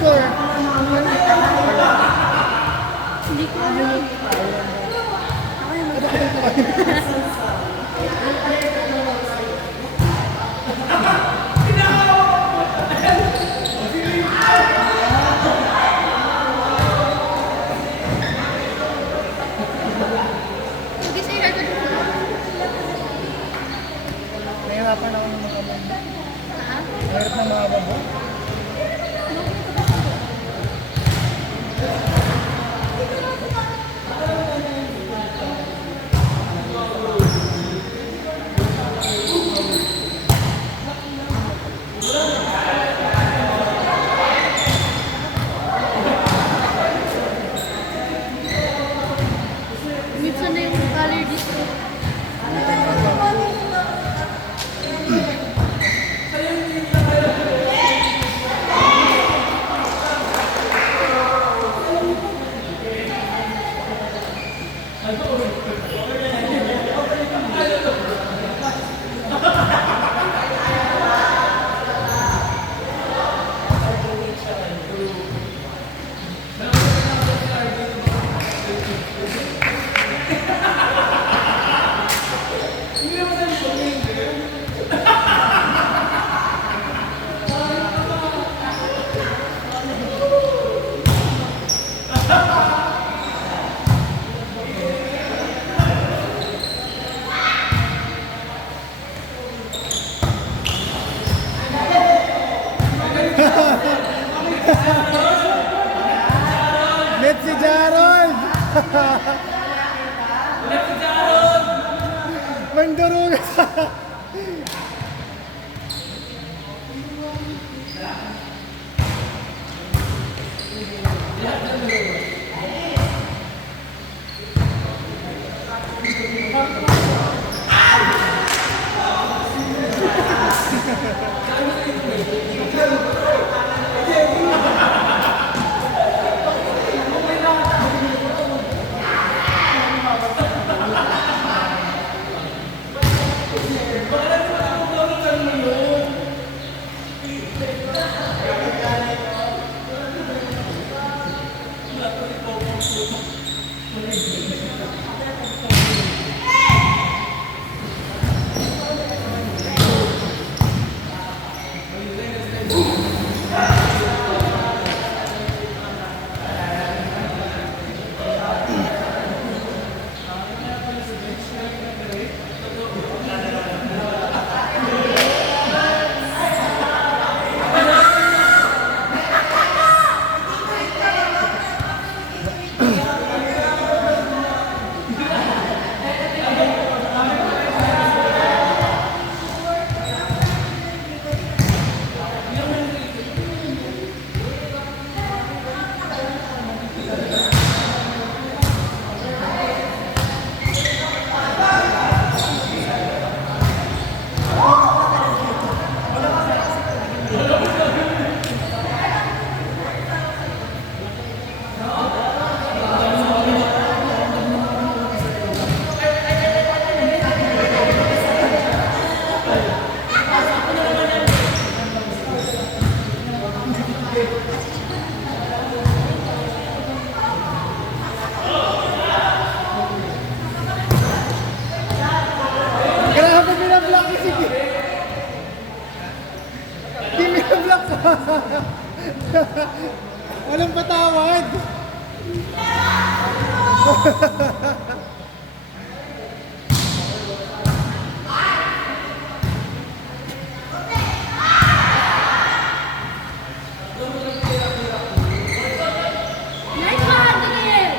score? Hindi ko alam. Sige, say hi ka dun. Nahirapan ako ng mga babo. Ha? Nahirap ng mga babo. Minsan na yung color dito. Net si Jarol! Net si Jarol! Mandurugas! Grabe binablock ko sige! Di binablock ko! Walang patawad! Nice one, Daniel!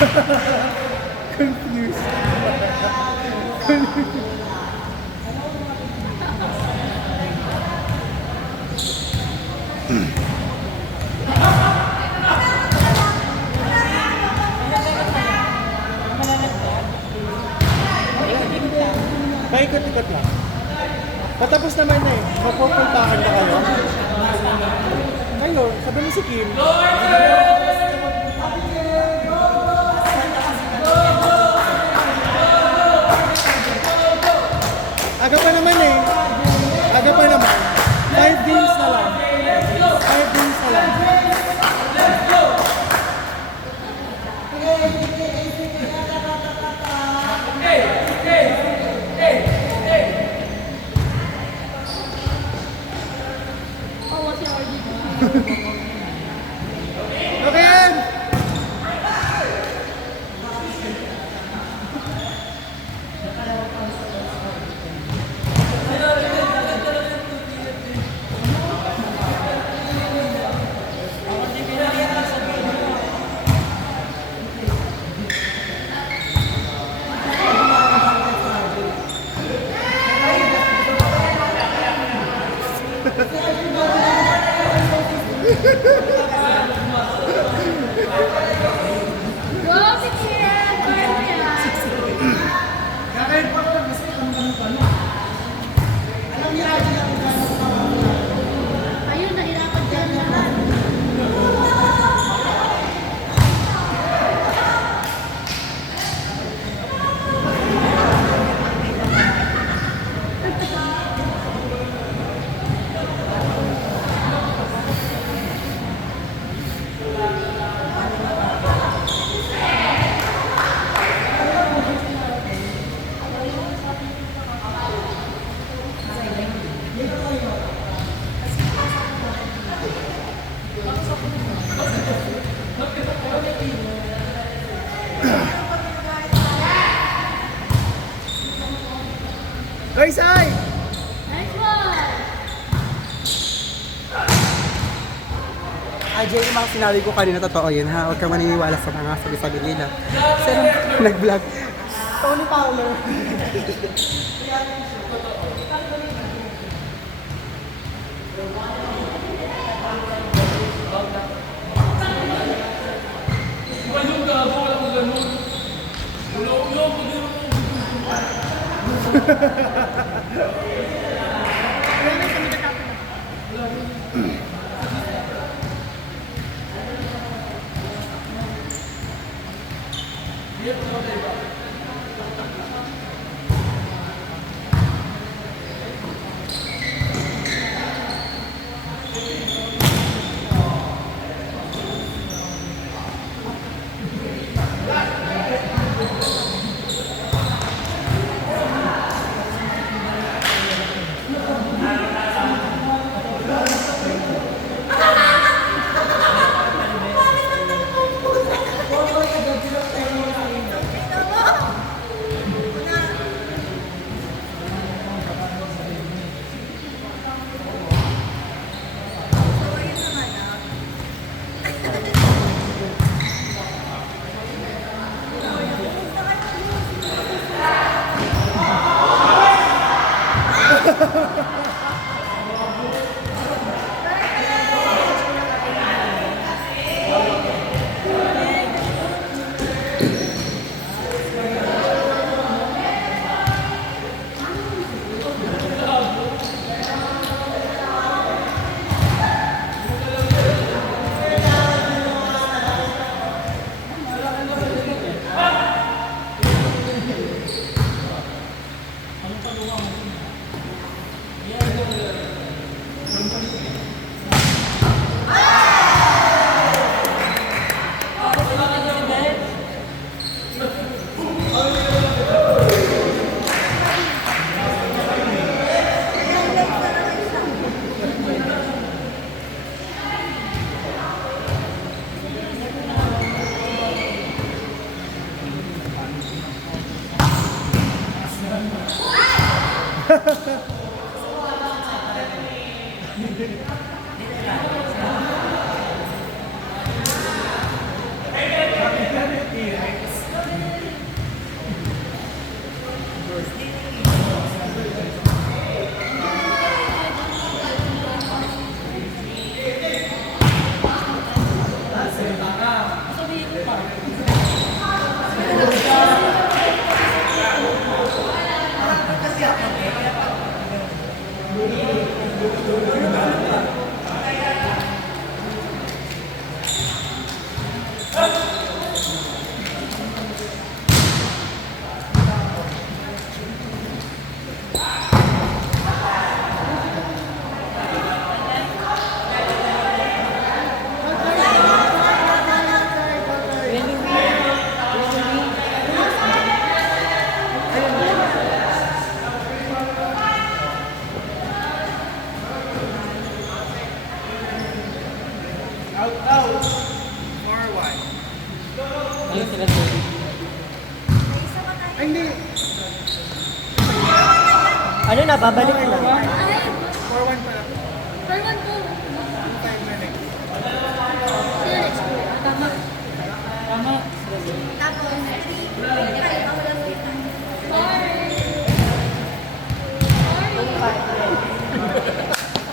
Confused. Paikot-ikot lang. Patapos naman na eh. Magpupuntahan na kayo. Ayun, sabi mo si Kim. Aga pa naman eh. Aga pa naman. 5 games na lang. 5 games na lang. Awa si RD. Okay! Go, si Kim! Kaya mo yan. Kakain pa ko kasi kami pa no. Alam niya rin ako Ayun, nahirapan dyan lahat. Guys, ay! Nice one! Ajay, yung mga sinabi ko kanina, totoo yun ha. Huwag kang maniniwala sa mga sabi-sabi nila. Pero nag-vlog. Tony Fowler. Wala na sa matatapos na. Ay, hindi. Ano na, babalik na. 4-1 pala. Per one po. Time na next. Sino next po? Tama. Tapos, 3 ako lang free time. Sorry.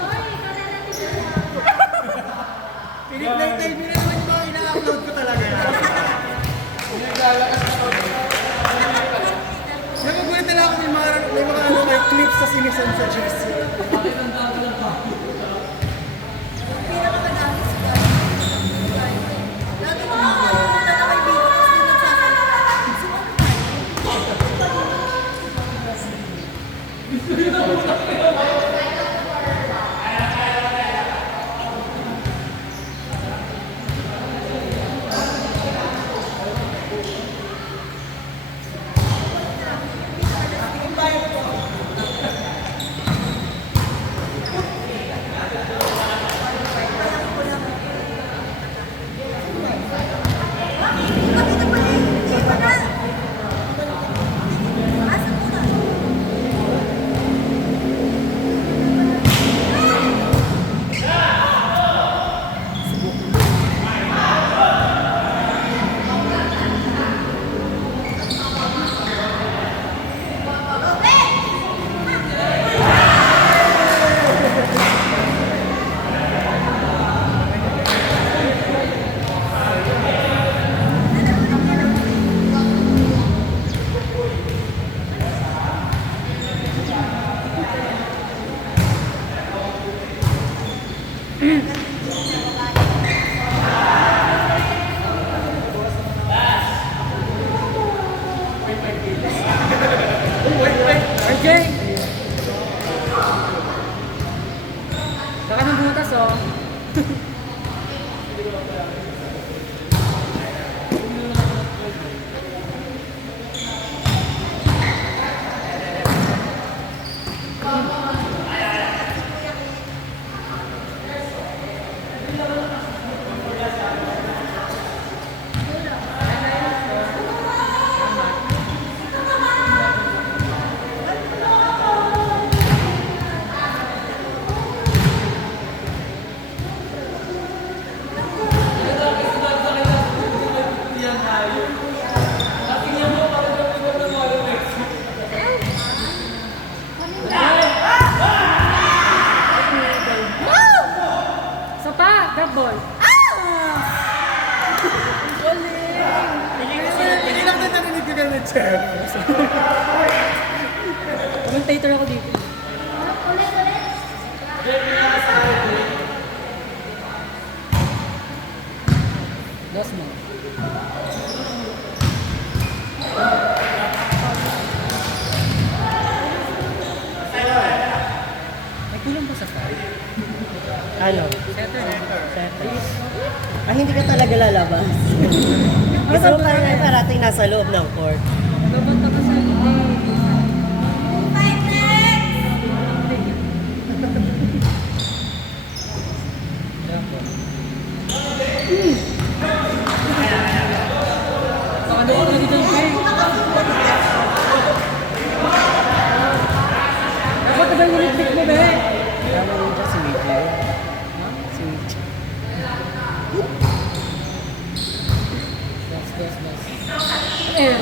Sorry, kaya natin siya. Pinag-time nyo naman yung mga ina-upload ko talaga. Nakagulit na lang ako may mga ano, may clips sa sinisend sa Jersey. Pinakamadami si Guy. Lagi mo na kay Big Boss din nagsasalita. Si Mami. RJ! Saka ng butas, oh. Isa pa, grab ball. Hindi lang na narinig ko ganun, Chef. Commentator ako dito. Dos mo. May kulang ba sa side? Ano? Setter na. Ah, hindi ka talaga lalabas. Gusto mo pa rin parating nasa loob ng court. Nagabanta ka sa hindi. Baka doon ka dito yung pay. Dapat na ba yung ulit-pick mo, be? Tama rin siya si Luigi. Si Luigi. Dos. Eh,